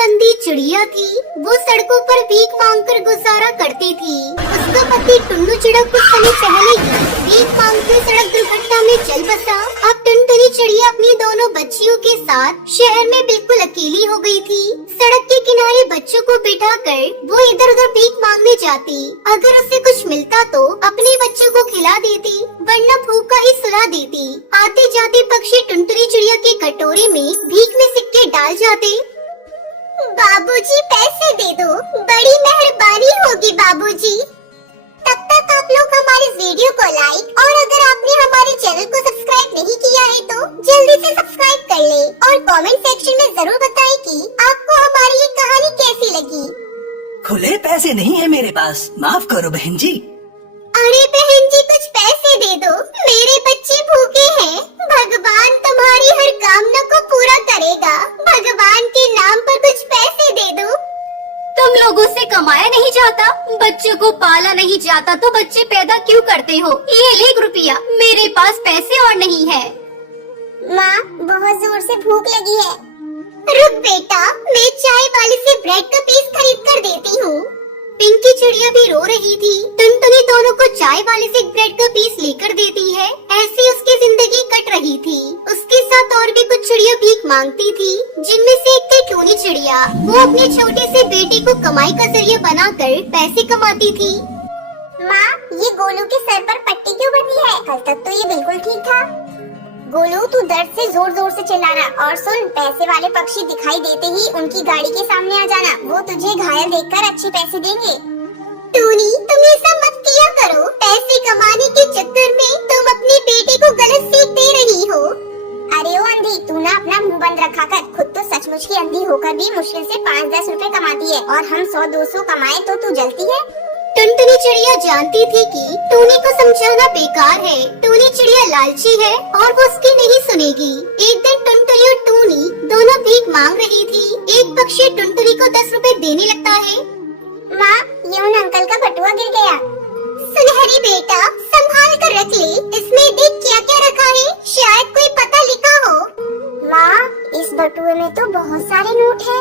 अंधी चिड़िया थी। वो सड़कों पर भीख मांगकर गुजारा करती थी। उसका पति टुन्नू चिड़िया कुछ समय पहले ही भीख मांगते सड़क दुर्घटना में चल बसा। अब टुनटुनी चिड़िया अपनी दोनों बच्चियों के साथ शहर में बिल्कुल अकेली हो गई थी। सड़क के किनारे बच्चों को बिठाकर वो इधर उधर भीख मांगने जाती। अगर उसे कुछ मिलता तो अपने बच्चों को खिला देती, वरना भूखा ही सुला देती। आते जाते पक्षी टुनटुनी चिड़िया के कटोरे में भीख में सिक्के डाल जाते। बाबूजी पैसे दे दो, बड़ी मेहरबानी होगी बाबूजी। तब तक आप लोग हमारे वीडियो को लाइक और अगर आपने हमारे चैनल को सब्सक्राइब नहीं किया है तो जल्दी से सब्सक्राइब कर ले और कमेंट सेक्शन में जरूर बताएं कि आपको हमारी ये कहानी कैसी लगी। खुले पैसे नहीं है मेरे पास, माफ करो बहन जी। अरे बहन जी कुछ पैसे दे दो, मेरे बच्चे भूखे हैं। भगवान तुम्हारी हर कामना को पूरा करेगा। भगवान के नाम पर कुछ पैसे दे दो। तुम लोगों से कमाया नहीं जाता, बच्चों को पाला नहीं जाता तो बच्चे पैदा क्यों करते हो? ये ले रुपया, मेरे पास पैसे और नहीं है। माँ बहुत जोर से भूख लगी है। रुक बेटा, मैं चाय वाले से ब्रेड का पीस खरीद कर देती हूँ। पिंकी चिड़िया भी रो रही थी। टुनटुनी दोनों को चाय वाले से ब्रेड का पीस लेकर देती है। ऐसी उसकी जिंदगी कट रही थी। उसके साथ और भी कुछ चिड़िया भीख मांगती थी, जिनमें से एक थी टूनी चिड़िया। वो अपने छोटे से बेटे को कमाई का जरिया बनाकर पैसे कमाती थी। माँ ये गोलू के सर पर पट्टी क्यों बंधी है? कल तक तो ये बिल्कुल ठीक था। गोलू तू दर्द से जोर जोर से चिल्लाना और सुन, पैसे वाले पक्षी दिखाई देते ही उनकी गाड़ी के सामने आ जाना। वो तुझे घायल देखकर अच्छे पैसे देंगे। टूनी तुम ऐसा मत किया करो, पैसे कमाने के चक्कर में तुम अपने बेटे को गलत सीख दे रही हो। अरे ओ अंधी, तू ना अपना मुंह बंद रखा कर। खुद तो सचमुच की अंधी होकर भी मुश्किल से 5-10 रुपए कमाती है और हम 100-200 कमाए तो तू जलती है। टुनटुनी चिड़िया जानती थी कि टूनी को समझाना बेकार है। टूनी चिड़िया लालची है और वो उसकी नहीं सुनेगी। एक दिन टुनटुनी और टूनी दोनों भीख मांग रही थी। एक पक्षी टुनटुनी को 10 रुपए देने लगता है। माँ ये उन अंकल का बटुआ गिर गया। सुनहरी बेटा संभाल कर रख ले, इसमें देख क्या क्या रखा है, शायद कोई पता लिखा हो। माँ इस बटुए में तो बहुत सारे नोट है।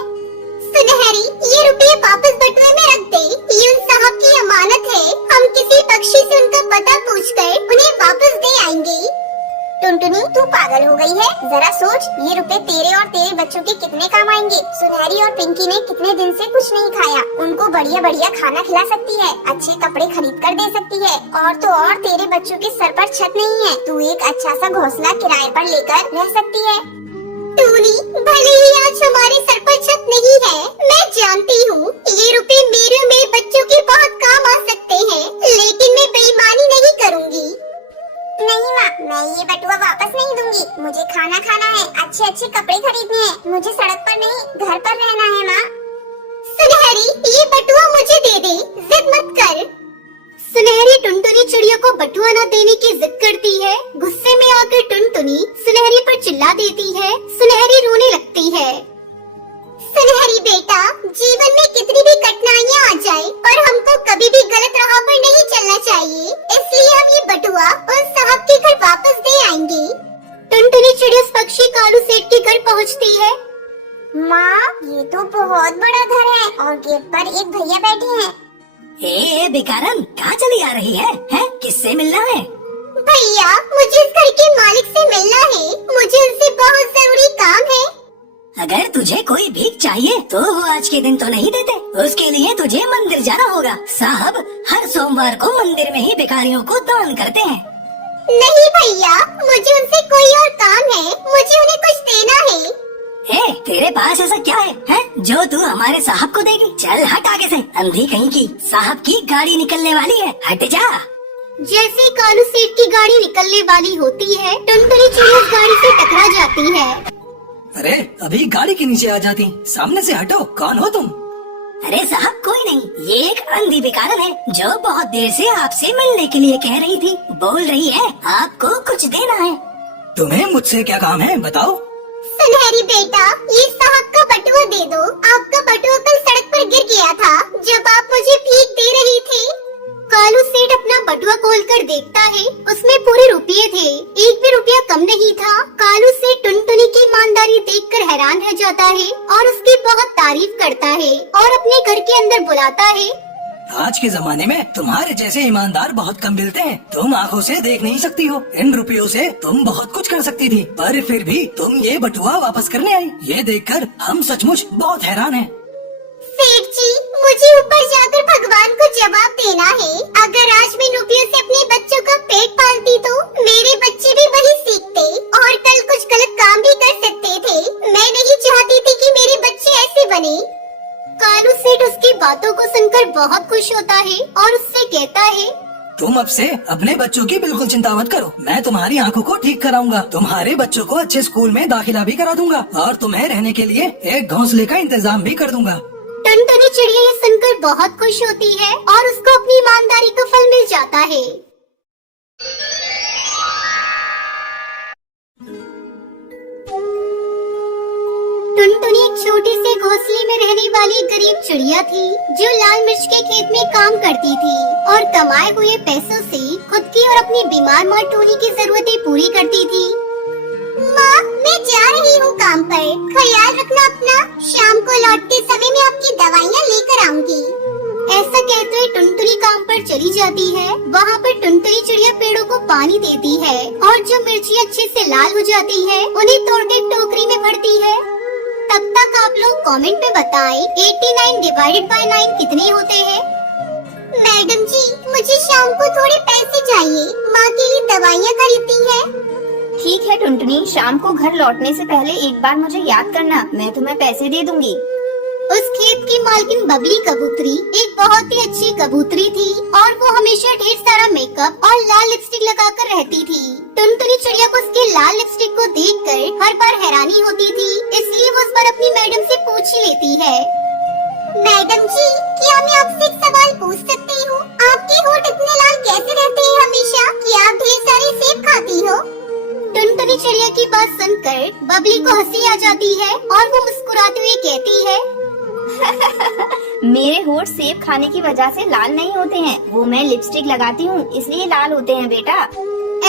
सुनहरी ये रुपये वापस बटुए में रख दे, ये उन साहब की अमानत है। हम किसी पक्षी से उनका पता पूछकर उन्हें वापस दे आएंगे। टुनटुनी तू पागल हो गई है, जरा सोच ये रुपए तेरे और तेरे बच्चों के कितने काम आएंगे। सुनहरी और पिंकी ने कितने दिन से कुछ नहीं खाया, उनको बढ़िया बढ़िया खाना खिला सकती है, अच्छे कपड़े खरीद कर दे सकती है। और तो और तेरे बच्चों के सर पर छत नहीं है, तू एक अच्छा सा घोंसला किराए पर लेकर रह सकती है। टूनी भले ही आज हमारे सर पर छत नहीं है, मैं जानती हूँ ये रुपए मेरे और मेरे बच्चों के बहुत काम आ सकते हैं, लेकिन मैं बेईमानी नहीं करूँगी। नहीं माँ, मैं ये बटुआ वापस नहीं दूंगी। मुझे खाना खाना है, अच्छे अच्छे कपड़े खरीदने हैं, मुझे सड़क पर नहीं घर पर रहना है। माँ सुनहरी ये बटुआ मुझे दे दे, जिद मत कर। सुनहरी टुनटुनी चिड़िया को बटुआ न देने की जिद करती है। गुस्से में आकर टुनटुनी सुनहरी पर चिल्ला देती है। सुनहरी रोने लगती है। सुनहरी बेटा जीवन में कितनी भी कठिनाइयाँ आ जाए पर हमको कभी भी गलत राह पर नहीं चलना चाहिए, इसलिए हम ये बटुआ उन साहब के घर वापस दे आएंगे। टुनटुनी चिड़िया पक्षी कालू सेठ के घर पहुँचती है। माँ ये तो बहुत बड़ा घर है और गेट पर एक भैया बैठे हैं। ए बेकारन कहाँ चली आ रही है? किससे मिलना है? भैया मुझे इस घर के मालिक से मिलना है, मुझे उनसे बहुत जरूरी काम है। अगर तुझे कोई भीख चाहिए तो वो आज के दिन तो नहीं देते, उसके लिए तुझे मंदिर जाना होगा। साहब हर सोमवार को मंदिर में ही भिखारियों को दान करते हैं। नहीं भैया मुझे उनसे कोई और काम है, मुझे उन्हें कुछ देना है। तेरे पास ऐसा क्या है जो तू हमारे साहब को देगी? चल हट आगे से, अंधी कहीं की। साहब की गाड़ी निकलने वाली है, हट जा। जैसे ही कालू सेठ की गाड़ी निकलने वाली होती है, टुनटुनी चिड़िया गाड़ी से टकरा जाती है। अरे अभी गाड़ी के नीचे आ जाती, सामने से हटो, कौन हो तुम? अरे साहब कोई नहीं, ये एक अंधी बेकारन है जो बहुत देर से आपसे मिलने के लिए कह रही थी। बोल रही है आपको कुछ देना है। तुम्हें मुझसे क्या काम है बताओ? सुनहरी बेटा ये साहब का बटुआ दे दो, आपका बटुआ कल सड़क पर गिर गया था जब आप मुझे भीख दे रही थी। कालू सेठ अपना बटुआ खोलकर देखता है, उसमें पूरे रुपये थे, एक भी रुपया कम नहीं था। कालू सेठ टुनटुनी की ईमानदारी ईमानदारी देखकर हैरान रह जाता है और उसकी बहुत तारीफ करता है और अपने घर के अंदर बुलाता है। आज के जमाने में तुम्हारे जैसे ईमानदार बहुत कम मिलते हैं। तुम आंखों से देख नहीं सकती हो, इन रुपयों से तुम बहुत कुछ कर सकती थी, पर फिर भी तुम ये बटुआ वापस करने आई। ये देखकर हम सचमुच बहुत हैरान हैं। सेठ जी, मुझे ऊपर जाकर भगवान को जवाब देना है। अगर आज मैं रुपयों से अपने बच्चों का पेट पालती तो मेरे बच्चे भी वही सीखते और कल कुछ गलत काम भी कर सकते थे। मैं नहीं चाहती थी कि मेरे बच्चे ऐसे बने। कालू सेठ उसकी बातों को सुनकर बहुत खुश होता है और उससे कहता है, तुम अब से अपने बच्चों की बिल्कुल चिंता मत करो। मैं तुम्हारी आंखों को ठीक कराऊंगा, तुम्हारे बच्चों को अच्छे स्कूल में दाखिला भी करा दूंगा और तुम्हें रहने के लिए एक घोंसले का इंतजाम भी कर दूंगा। टुनटुनी चिड़िया ये सुनकर बहुत खुश होती है और उसको अपनी ईमानदारी का फल मिल जाता है। टुनटुनी एक छोटे से घोंसले में रहने वाली गरीब चिड़िया थी जो लाल मिर्च के खेत में काम करती थी और कमाए हुए पैसों से खुद की और अपनी बीमार माँ टोनी की जरूरतें पूरी करती थी। माँ, मैं जा रही हूँ काम पर, ख्याल रखना अपना। शाम को लौटते समय मैं आपकी दवाइयाँ लेकर आऊंगी। ऐसा कहते हुए टुनटुनी काम पर चली जाती है। वहाँ पर टुनटुनी चिड़िया पेड़ों को पानी देती है और जो मिर्ची अच्छे से लाल हो जाती है उन्हें तोड़कर टोकरी में भरती है। तब तक आप लोग कमेंट में बताएं 89 डिवाइडेड बाय 9 कितने होते हैं। मैडम जी, मुझे शाम को थोड़े पैसे चाहिए, माँ के लिए दवाइयाँ खरीदती है। ठीक है टुनटुनी, शाम को घर लौटने से पहले एक बार मुझे याद करना, मैं तुम्हें पैसे दे दूंगी। उस खेत की मालकिन बबली कबूतरी एक बहुत ही अच्छी कबूतरी थी और वो हमेशा ढेर सारा मेकअप और लाल लिपस्टिक लगाकर रहती थी। टुनटुनी चिड़िया को उसके लाल लिपस्टिक को देखकर हर बार हैरानी होती थी, इसलिए वो उस पर अपनी मैडम से पूछ ही लेती है। मैडम जी, क्या मैं आपसे एक सवाल पूछ सकती हूँ? आपके होंठ इतने लाल कैसे रहते हैं हमेशा? क्या आप ढेर सारे सेब खाती हो? टुनटुनी चिड़िया की बात सुनकर बबली को हंसी आ जाती है और वो मुस्कुराते हुए कहती है, मेरे होंठ सेब खाने की वजह से लाल नहीं होते हैं, वो मैं लिपस्टिक लगाती हूँ इसलिए लाल होते हैं बेटा।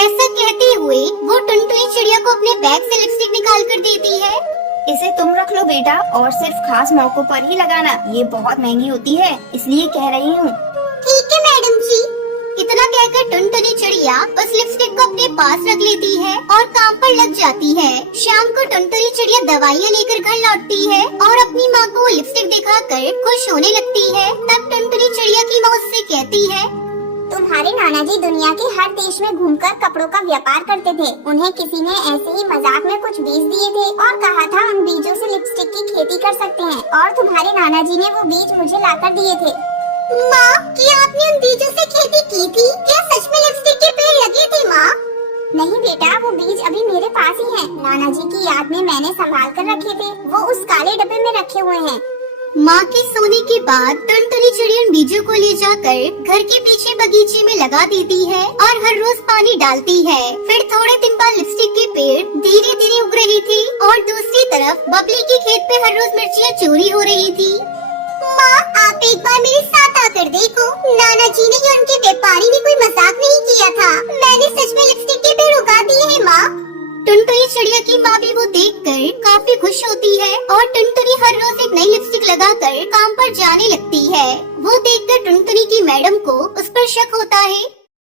ऐसा कहते हुए वो टुनटुनी चिड़िया को अपने बैग से लिपस्टिक निकाल कर देती है। इसे तुम रख लो बेटा और सिर्फ खास मौकों पर ही लगाना, ये बहुत महंगी होती है इसलिए कह रही हूँ। ठीक है मैडम जी। इतना कहकर टुनटुनी चिड़िया उस लिपस्टिक को अपने पास रख लेती है और काम पर लग जाती है। शाम को टुनटुनी चिड़िया दवाइयाँ लेकर घर लौटती है और अपनी माँ को लिपस्टिक दिखाकर खुश होने लगती है। तब टुनटुनी चिड़िया की माँ उससे कहती है, तुम्हारे नाना जी दुनिया के हर देश में घूमकर कपड़ों का व्यापार करते थे। उन्हें किसी ने ऐसे ही मजाक में कुछ बीज दिए थे और कहा था उन बीजों से लिपस्टिक की खेती कर सकते हैं और तुम्हारे नाना जी ने वो बीज मुझे लाकर दिए थे। माँ, क्या आपने उन बीजों से खेती की थी? क्या सच में लिपस्टिक के पेड़ लगे थे माँ? नहीं बेटा, वो बीज अभी मेरे पास ही हैं। नाना जी की याद में मैंने संभाल कर रखे थे, वो उस काले डब्बे में रखे हुए हैं। माँ के सोने के बाद टुनटुनी चिड़िया उन बीजों को ले जाकर घर के पीछे बगीचे में लगा देती है और हर रोज पानी डालती है। फिर थोड़े दिन बाद लिपस्टिक के पेड़ धीरे धीरे उग रही थी और दूसरी तरफ बबली के खेत पे हर रोज मिर्चियाँ चोरी हो रही थी। माँ, आप एक बार मेरे साथ आकर देखो, नाना जी ने या उनके व्यापारी ने कोई मजाक नहीं किया था। मैंने सच में लिपस्टिक के पेड़ उगा दिए हैं माँ। टुनटुनी चिड़िया की माँ भी वो देखकर काफी खुश होती है और टुनटुनी हर रोज एक नई लिपस्टिक लगाकर काम पर जाने लगती है। वो देखकर टुनटुनी की मैडम को उस पर शक होता है।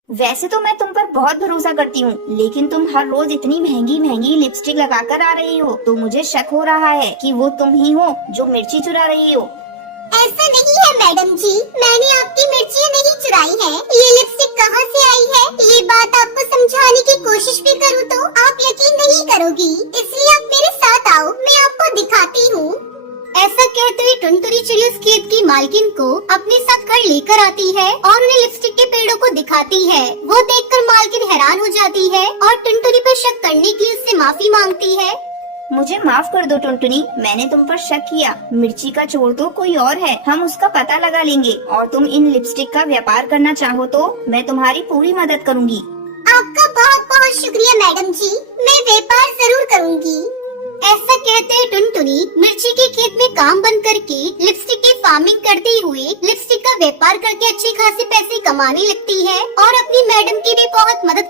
वैसे तो मैं तुम पर बहुत भरोसा करती हूँ, लेकिन तुम हर रोज इतनी महंगी महंगी लिपस्टिक लगाकर आ रही हो, तो मुझे शक हो रहा है कि वो तुम ही हो जो मिर्ची चुरा रही हो। ऐसा नहीं है मैडम जी, मैंने आपकी मिर्चियाँ नहीं चुराई है। ये लिपस्टिक कहाँ से आई है, ये बात आपको समझाने की कोशिश भी करूँ तो आप यकीन नहीं करोगी, इसलिए आप मेरे साथ आओ, मैं आपको दिखाती हूँ। ऐसा कहते हुए टुनटुनी चिड़िया उस खेत की मालकिन को अपने साथ घर लेकर आती है और उन्हें लिपस्टिक के पेड़ों को दिखाती है। वो देखकर मालकिन हैरान हो जाती है और टुनटुनी पर शक करने के लिए उससे माफी मांगती है। मुझे माफ कर दो टुनटुनी, मैंने तुम पर शक किया। मिर्ची का चोर तो कोई और है, हम उसका पता लगा लेंगे। और तुम इन लिपस्टिक का व्यापार करना चाहो तो मैं तुम्हारी पूरी मदद करूँगी। आपका बहुत बहुत शुक्रिया मैडम जी, मैं व्यापार जरूर करूँगी। ऐसा कहते हुए टुनटुनी मिर्ची के खेत में काम बंद करके लिपस्टिक की फार्मिंग करते हुए लिपस्टिक का व्यापार करके अच्छे खासे पैसे कमाने लगती है और अपनी मैडम की भी बहुत मदद